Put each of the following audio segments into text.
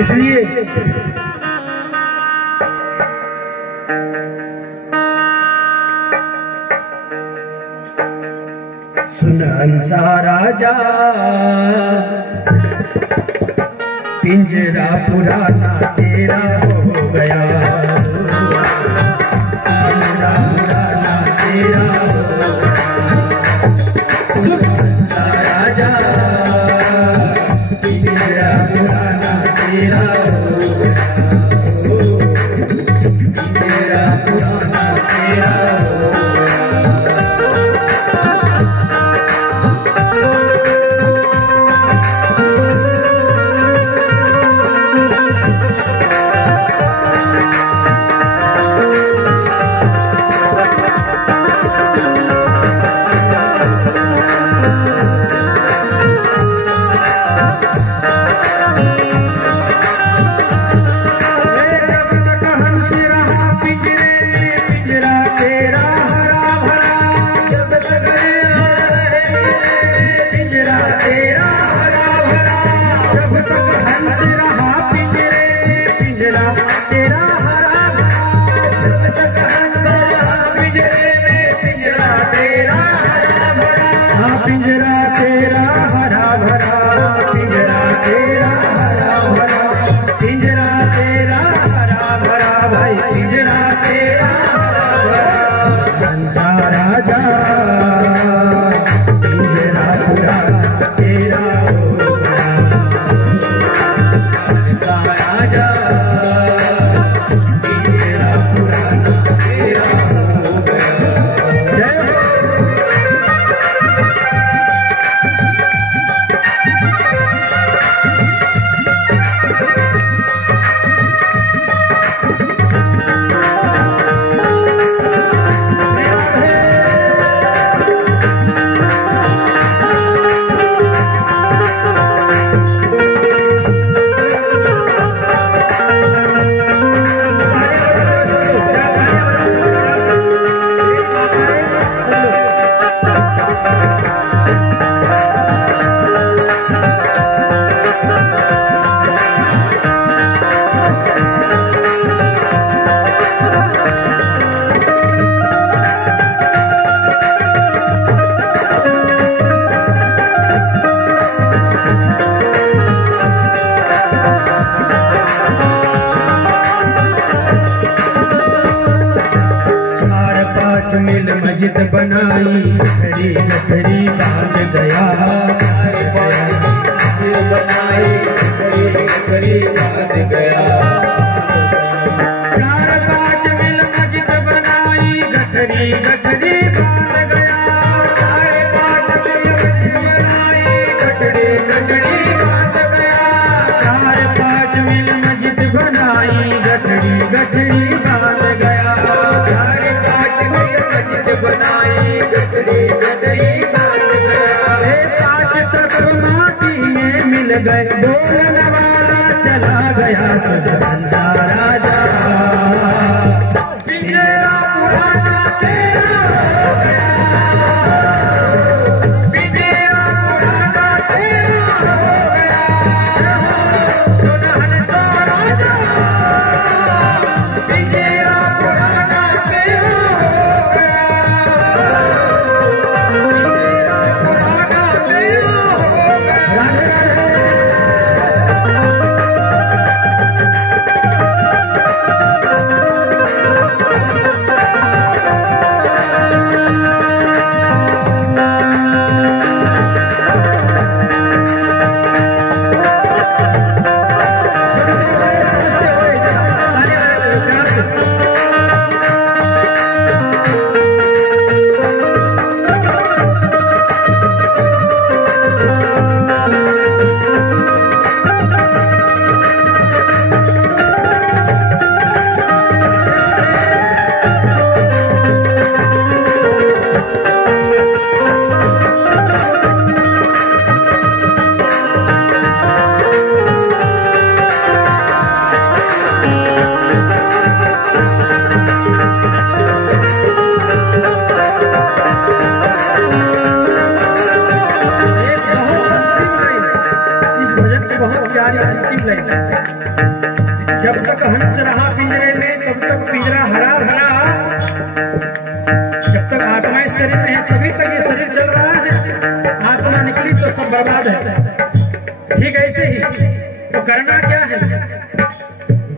इसलिए सुन हंसा राजा, पिंजरा पुराना तेरा हो गया, पिंजरा पुराना तेरा हो गया। सुन हंसा राजा, पिंजरा पुराना तेरा हो गया, पिंजरा पुराना तेरा हो गया। मस्जिद बनाई गठरी गठरी बांध गया, बनाई गठरी गठरी बांध गया। 4-5 मिल मस्जिद बनाई गठरी गठरी बांध गया, 4-5 मिल मस्जिद बनाई गठरी गठरी बांध गया, 4-5 मिल मस्जिद बनाई गठरी गठरी बांध गया, 4-5 मिल मस्जिद बनाई गठरी गठरी बांध गया। 5 तत्व माटी में मिल गए, बोलने वाला चला गया सदहंसा राजा, पिंजरा पुराना तेरा हो गया, पिंजरा पुराना तेरा हो गया। सुन हंसा राजा, पिंजरा पुराना तेरा हो गया, पिंजरा पुराना तेरा हो गया। बहुत प्यारी अंतिम लाइन है। जब तक हंस रहा पिंजरे में तब तक पिंजरा हरा भरा, जब तक आत्मा इस शरीर में है तभी तक ये शरीर चल रहा है, आत्मा निकली तो सब बर्बाद है। ठीक ऐसे ही तो करना क्या है?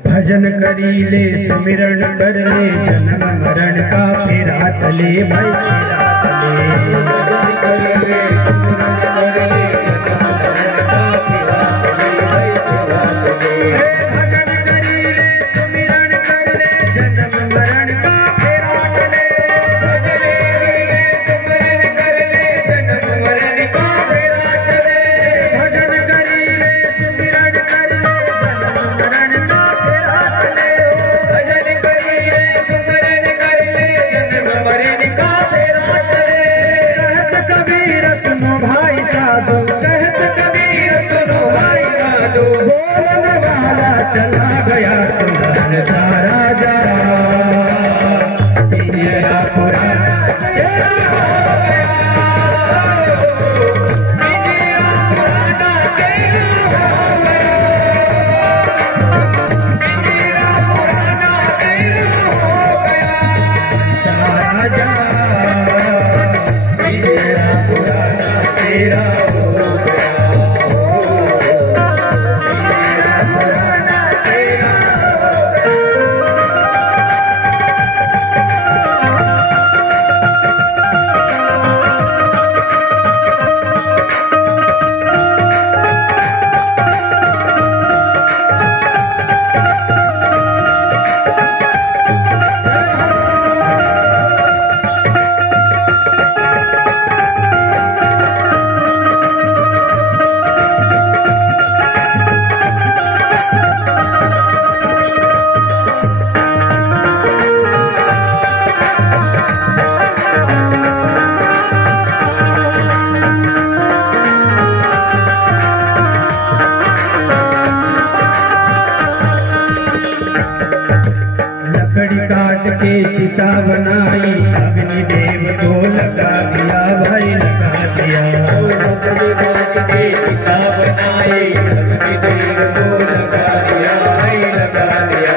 भजन करी ले, सुमिरन कर ले, जन्म मरण का फेरा टले भाई फेरा टले। भजन कर ले, सुमिरन कर ले, जन्म मरण का फेरा टले भाई फेरा टले। भजन करी ले, सुमिरन कर ले, जन्म मरण का फेरा टले। भजन करी ले, सुमिरन कर ले, जन्म मरण का फेरा टले। भजन करी ले, सुमिरन कर ले, जन्म मरण का कहत कबीर सुनो भाई साधु, बोलने वाला चला गया सुन सारा जा। पिंजरा पुराना तेरा हो गया, पिंजरा पुराना तेरा हो गया, पिंजरा पुराना तेरा हो गया सारा जा। पिंजरा पुराना तेरा चिता बनाई, अग्निदेव को लगा दिया भाई लगा दिया। लकड़ी काट के चिता बनाई, अग्निदेव को लगा दिया भाई लगा दिया।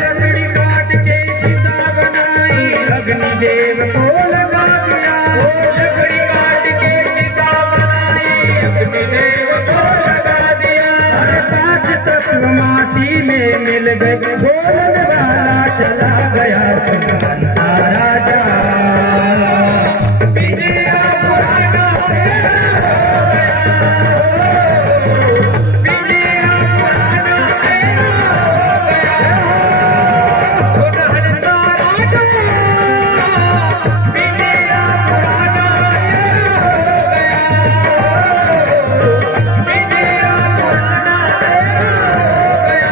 लकड़ी काट के चिता बनाई, अग्निदेव को लगा दिया। लकड़ी काट के चिता बनाई, अग्निदेव को लगा दिया। पांच तत्व माटी में मिल गए, बोलने वाला चला गया सुन सारा जा। पिंजरा पुराना तेरा हो गया, पिंजरा पुराना तेरा हो गया। सुन हंसा राजा, पिंजरा पुराना तेरा हो गया, पिंजरा पुराना तेरा हो गया।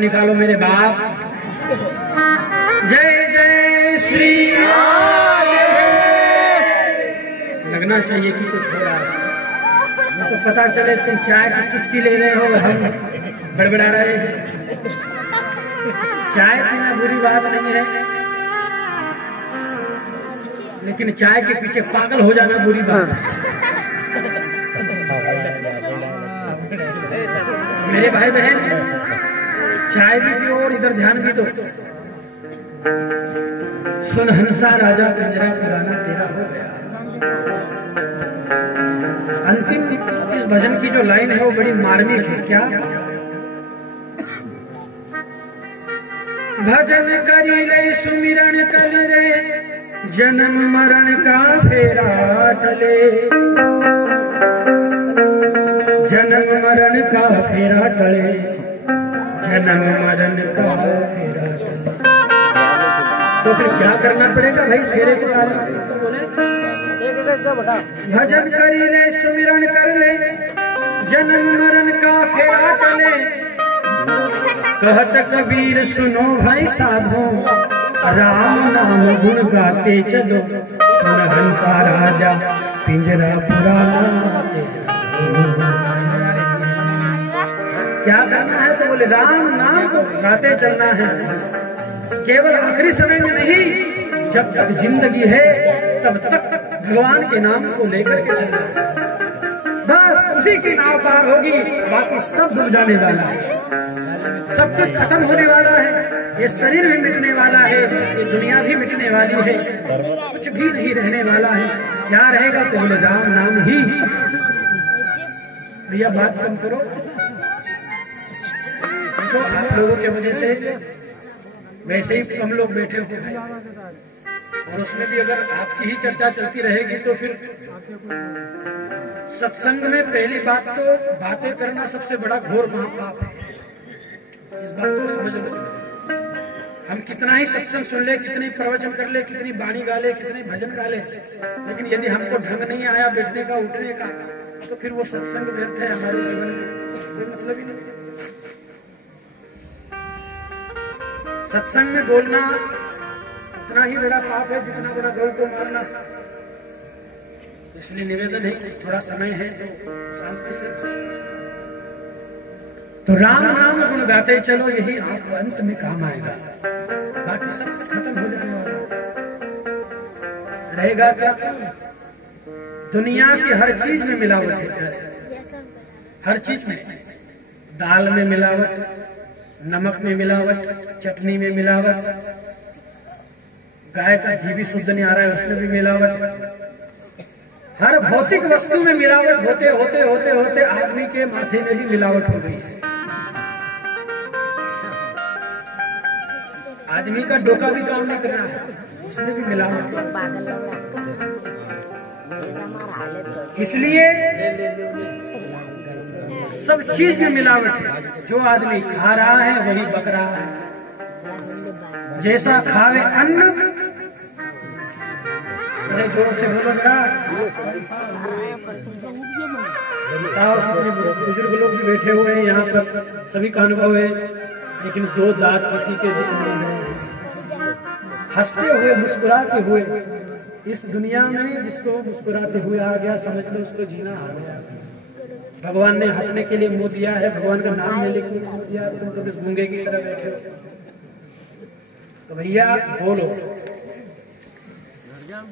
निकालो मेरे बाप। जय जय श्री राम। लगना चाहिए कि कुछ हो रहा है, तो पता चले तुम चाय की सुस्की ले रहे हो, हम बड़बड़ा रहे हैं। चाय पीना बुरी बात नहीं है, लेकिन चाय के पीछे पागल हो जाना बुरी बात है। मेरे भाई बहन, चाय भी पियो और इधर ध्यान भी दो। सुन हंसा राजा, पिंजरा पुराना तेरा हो गया। अंतिम इस भजन की जो लाइन है वो बड़ी मार्मिक है। क्या? भजन करी ले सुमिरन कर रे, जन्म मरण का फेरा टले, जन्म मरण का फेरा टले, जन्म मरण का फेरा टले। तो फिर क्या करना पड़ेगा भाई फेरे को टालने? भजन करी ले सुमिरन कर ले, जन्म मरण का फेरा टले। कहत कबीर सुनो भाई साधो, राम नाम गुण गाते चलो, सुन हंसा राजा पिंजरा पुराना। क्या करना है? तो बोले राम नाम को गाते चलना है, केवल आखिरी समय में नहीं, जब तक जिंदगी है तब तक भगवान के नाम को लेकर के चलना है। बस उसी की नाव पार होगी, बाकी सब डूब जाने वाला है, सब कुछ खत्म होने वाला है, ये शरीर भी मिटने वाला है, ये दुनिया भी मिटने वाली है, कुछ भी नहीं रहने वाला है। क्या रहेगा? तो बोले राम नाम ही। भैया बात कम करो, तो आप लोगों की वजह से वैसे ही कम लोग बैठे हुए हैं, और उसमें भी अगर आपकी ही चर्चा चलती रहेगी तो फिर सत्संग में पहली बात तो बातें करना सबसे बड़ा घोर महापाप है। इस बात को समझ लो। हम कितना ही सत्संग सुन ले, कितने प्रवचन कर ले, कितनी बाणी गा ले, कितने भजन गा ले, लेकिन यदि हमको ढंग नहीं आया बैठने का, उठने का, तो फिर वो सत्संग व्यर्थ है, हमारे जीवन में कोई मतलब ही नहीं। सत्संग में बोलना उतना ही बड़ा पाप है जितना बड़ा गौ को मारना। इसलिए निवेदन है कि थोड़ा समय है तो शांति से, तो राम नाम गुण गाते चलो, यही आपको अंत में काम आएगा। बाकी सब कुछ खत्म हो जाने वाला रहेगा। क्या? दुनिया की हर चीज में मिलावट है, हर चीज में। दाल में मिलावट, नमक में मिलावट, चटनी में मिलावट, गाय का घी भी शुद्ध नहीं आ रहा है उसमें भी मिलावट। हर भौतिक वस्तु में मिलावट होते होते होते होते आदमी के माथे में भी मिलावट हो गई है। आदमी का डोका भी काम नहीं कर रहा है, उसमें भी मिलावट। इसलिए सब चीज में मिलावट है। जो आदमी खा रहा है वही बक रहा है। जैसा खावे अन्न, अरे जोर से बोलो बेटा। बुजुर्ग लोग भी बैठे हुए हैं यहाँ पर, सभी का अनुभव है, लेकिन दो दांत किसी के दिख नहीं है। हंसते हुए मुस्कुराते हुए इस दुनिया में जिसको मुस्कुराते हुए आ गया, समझ लो उसको जीना आ गया। भगवान ने हंसने के लिए मुंह दिया है, भगवान का नाम लेने के लिए मुंह दिया, तुम तो गूंगे की तरह बैठे हो। तो भैया बोलो,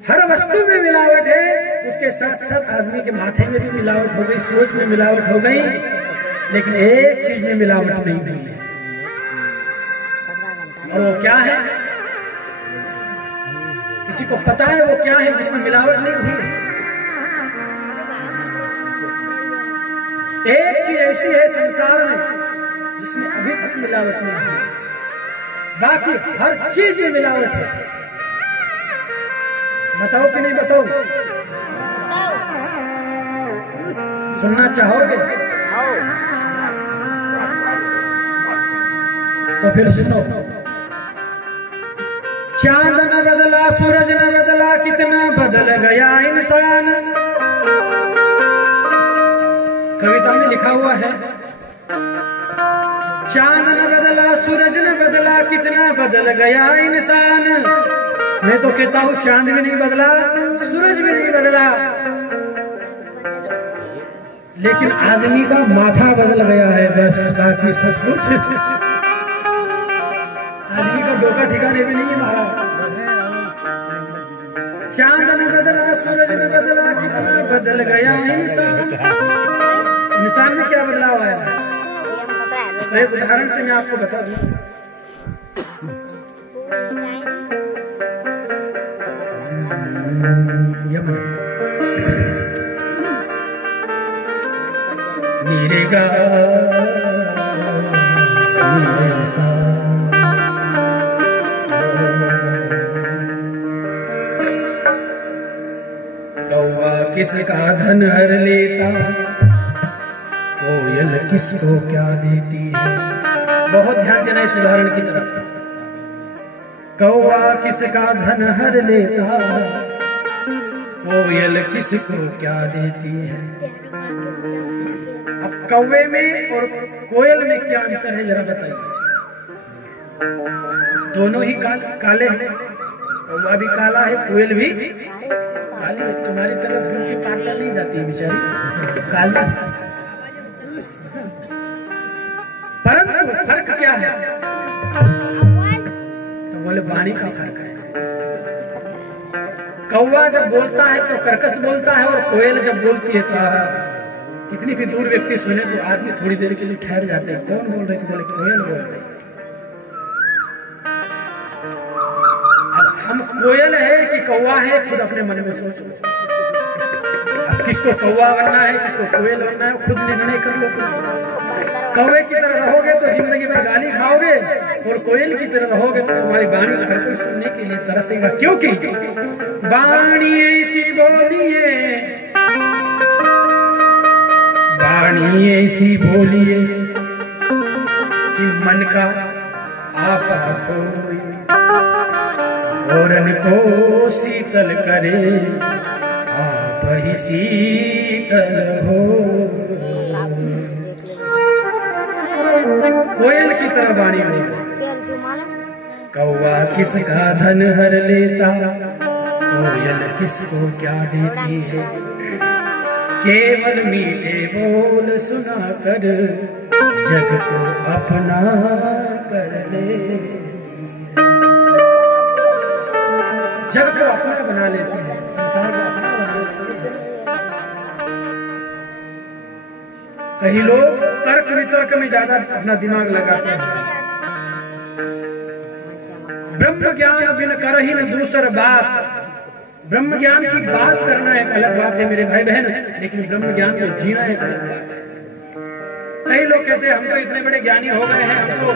हर वस्तु में मिलावट है, उसके साथ साथ आदमी के माथे में भी मिलावट हो गई, सोच में मिलावट हो गई, लेकिन एक चीज में मिलावट नहीं हुई है, और वो क्या है? किसी को पता है वो क्या है जिसमें मिलावट नहीं हुई? एक चीज ऐसी है संसार में जिसमें अभी तक मिलावट नहीं हुई, बाकी हर चीज में मिलावट है। बताओ कि नहीं बताओ? सुनना चाहोगे? तो फिर सुनो। चांद न बदला, सूरज न बदला, कितना बदल गया इंसान। कविता में लिखा हुआ है, चांद न बदला, सूरज न बदला, कितना बदल गया इंसान। मैं तो कहता हूँ चांद भी नहीं बदला, सूरज भी नहीं बदला, लेकिन आदमी का माथा बदल गया है बस, बाकी सब कुछ। आदमी का डोका ठिकाने भी नहीं है महाराज। चांद न बदला, सूरज न बदला, कितना बदल गया इंसान। इंसान में क्या बदलाव आया? एक उदाहरण से मैं आपको बता दूं। मिलेगा ऐसा। कौवा किसका धन हर लेता, कोयल किसको क्या देती है। बहुत ध्यान देना इस उदाहरण की तरफ। कौवा किसका धन हर लेता, कोयल किसको क्या देती है। अब कौवे में और कोयल में क्या अंतर है जरा बताइए। दोनों ही काले हैं, कौवा भी काला है, कोयल भी काली है। तुम्हारी तरफ ब्यूटी पार्लर नहीं जाती बेचारी, काली। परंतु फर्क क्या है, तो बोले वाणी का फर्क है। कौवा जब बोलता है तो कर्कश बोलता है, और कोयल जब बोलती है तो कितनी भी दूर व्यक्ति सुने तो आदमी थोड़ी देर के लिए ठहर जाते हैं। कौन बोल रहे थे, बोले कोयल बोल रही। अब हम कोयल है कि कौवा है, खुद अपने मन में सोचो। अब किसको कौवा बनना है, किसको कोयल बनना है, खुद निर्णय कर लो। कौवे की तरह रहोगे तो जिंदगी भर गाली खाओगे, और कोयल की तरह रहोगे तो तुम्हारी वाणी हर कोई सुनने के लिए तरसेगा। क्योंकि वाणी ऐसी बोलिए, वाणी ऐसी बोलिए कि मन का आपा खोए, औरन को शीतल करे, आप ही शीतल हो। कोयल की तरह वाणी हो। कौवा किसका धन हर लेता, कोयल किसको क्या देती है। केवल मीठे बोल सुना कर, जग को अपना कर ले। जग को अपना बना लेती है, संसार को अपना बना लेती है। कई लोग तर्क वितर्क में ज्यादा अपना दिमाग लगाते हैं। ब्रह्म ज्ञान बिन करहि न दूसर बात। ब्रह्म ज्ञान की बात करना एक अलग बात है मेरे भाई बहन, लेकिन ब्रह्म ज्ञान को जीना एक अलग बात है। कई लोग कहते हैं हम तो इतने बड़े ज्ञानी हो गए हैं, हमको